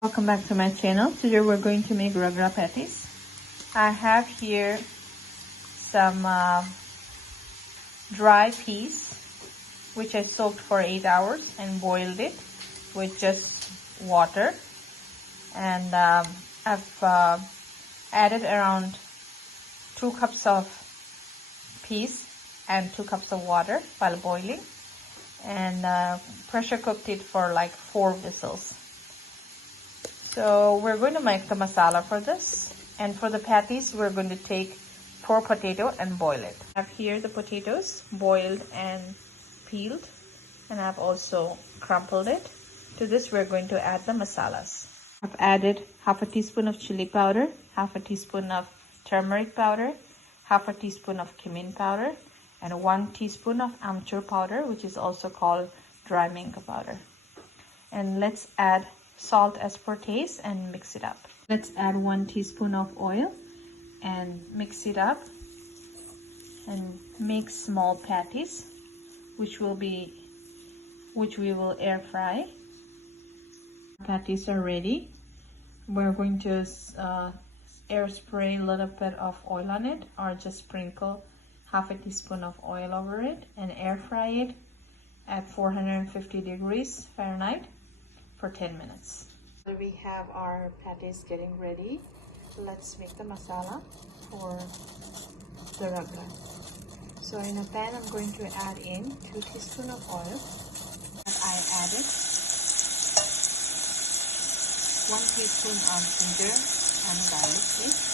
Welcome back to my channel. Today we're going to make Ragada Patties. I have here some dry peas which I soaked for 8 hours and boiled it with just water, and I've added around 2 cups of peas and 2 cups of water while boiling, and pressure cooked it for like 4 whistles. So we're going to make the masala for this, and for the patties we're going to take 4 potatoes and boil it. I have here the potatoes boiled and peeled, and I've also crumpled it. To this we're going to add the masalas. I've added half a teaspoon of chili powder, half a teaspoon of turmeric powder, half a teaspoon of cumin powder, and 1 teaspoon of amchur powder, which is also called dry mango powder. And let's add salt as per taste and mix it up. Let's add 1 teaspoon of oil and mix it up and make small patties which we will air fry. Patties are ready. We're going to air spray a little bit of oil on it, or just sprinkle half a teaspoon of oil over it and air fry it at 450 degrees Fahrenheit for 10 minutes. So we have our patties getting ready. Let's make the masala for the ragda. So in a pan I'm going to add in 2 teaspoons of oil. And I added 1 teaspoon of ginger and garlic paste.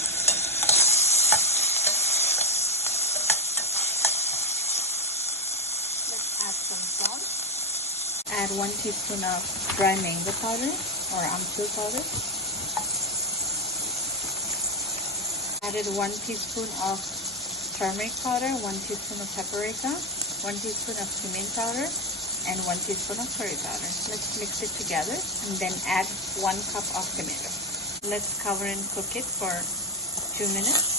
Let's add some salt. Add 1 teaspoon of dry mango powder or amchur powder. Added 1 teaspoon of turmeric powder, 1 teaspoon of paprika, 1 teaspoon of cumin powder, and 1 teaspoon of curry powder. Let's mix it together and then add 1 cup of tomato. Let's cover and cook it for 2 minutes.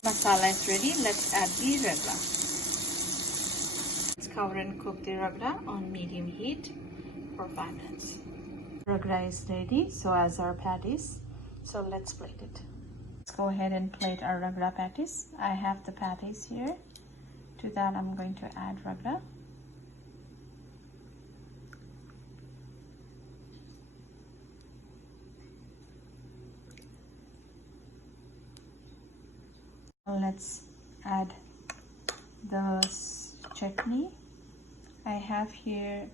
Masala is ready. Let's add the ragda. Let's cover and cook the ragda on medium heat for 5 minutes. Ragda is ready, so as our patties. So let's plate it. Let's go ahead and plate our ragda patties. I have the patties here. To that I'm going to add ragda. Let's add the chutney. I have here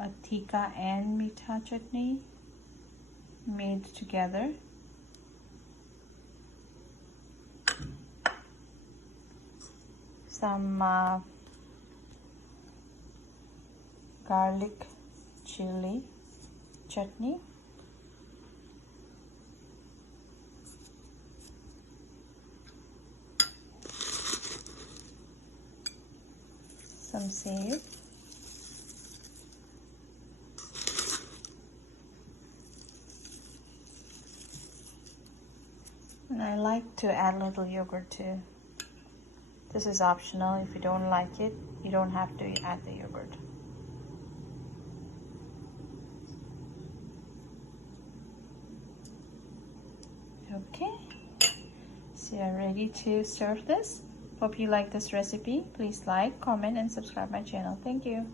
a tikka and meetha chutney made together. Some garlic chili chutney. Some save. And I like to add a little yogurt too. This is optional. If you don't like it, you don't have to add the yogurt. Okay, so you're ready to serve this. Hope you like this recipe. Please like, comment, and subscribe my channel. Thank you.